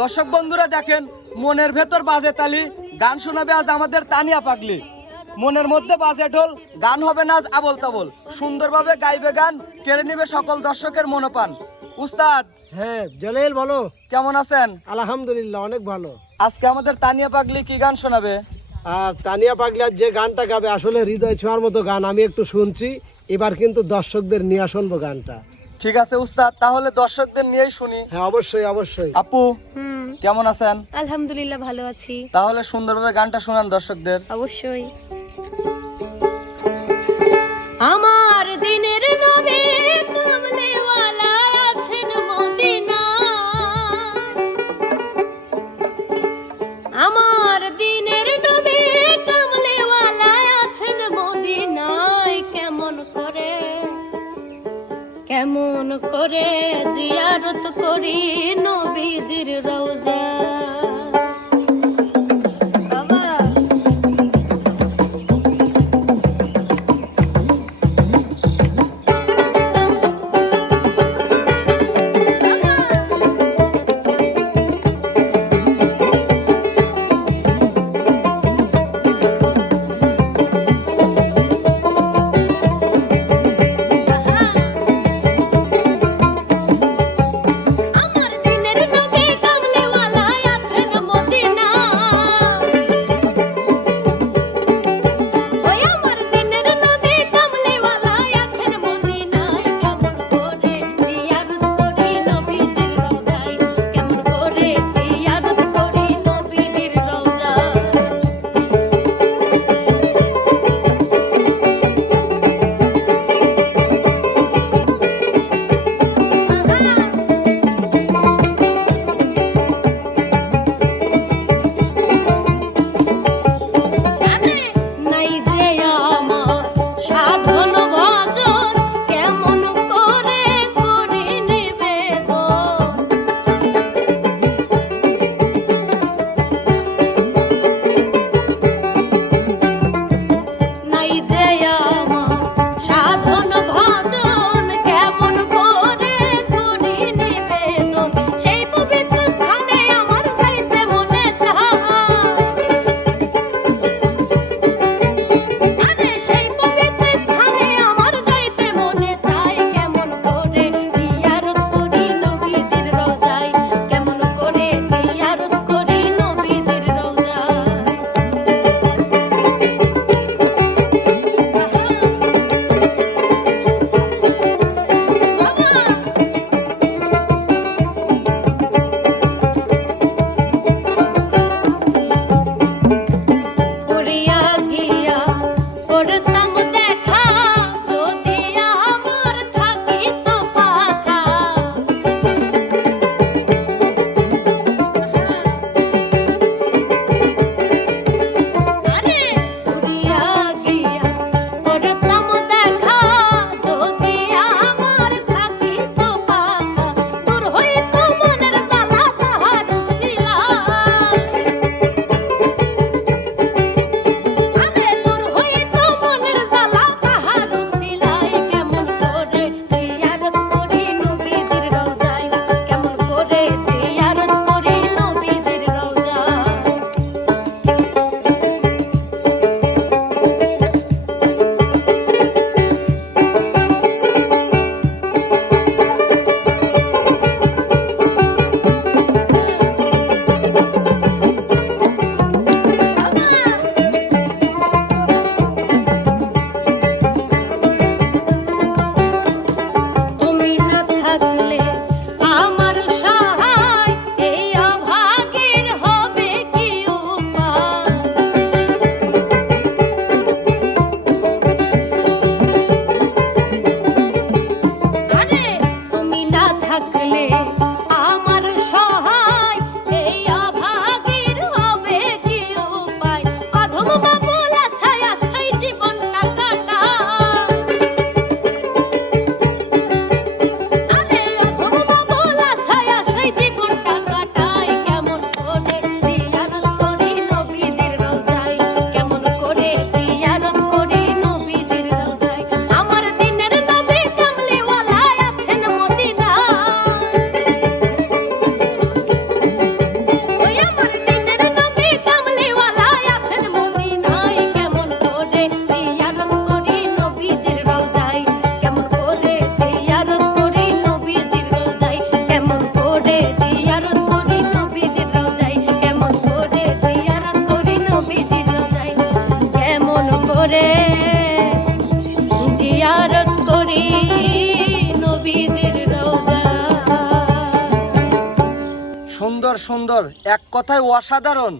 দর্শক বন্ধুরা দেখেন, মনের ভেতর বাজে তালি, গান শোনাবে আজ আমাদের তানিয়া পাগলি। মনের মধ্যে বাজে ঢোল, গান হবে না আজ আবল তাবল, সুন্দরভাবে গাইবে গান, কেড়ে নিবে সকল দর্শকের মনোপান। উস্তাদ, হ্যাঁ জলিল বলো। কেমন আছেন? আলহামদুলিল্লাহ অনেক ভালো। আজকে আমাদের তানিয়া পাগলি কি গান শোনাবে? তানিয়া পাগলার যে গানটা গাবে আসলে হৃদয় ছোঁয়ার মতো গান, আমি একটু শুনছি, এবার কিন্তু দর্শকদের নিয়ে শুনবো গানটা। ঠিক আছে উস্তাদ, তাহলে দর্শকদের নিয়েই শুনি। হ্যাঁ অবশ্যই অবশ্যই। আপু কেমন আছেন? আলহামদুলিল্লাহ ভালো আছি। তাহলে সুন্দরভাবে গানটা শোনান দর্শকদের। অবশ্যই। আমার দিনের নবী কামলিওয়ালা আছেন মদিনা, আমার দিনের নবী কামলিওয়ালা আছেন মদিনায়। কেমন করে জিয়ারত করি নবীজির রওজা। সুন্দর, এক কথায় অসাধারণ।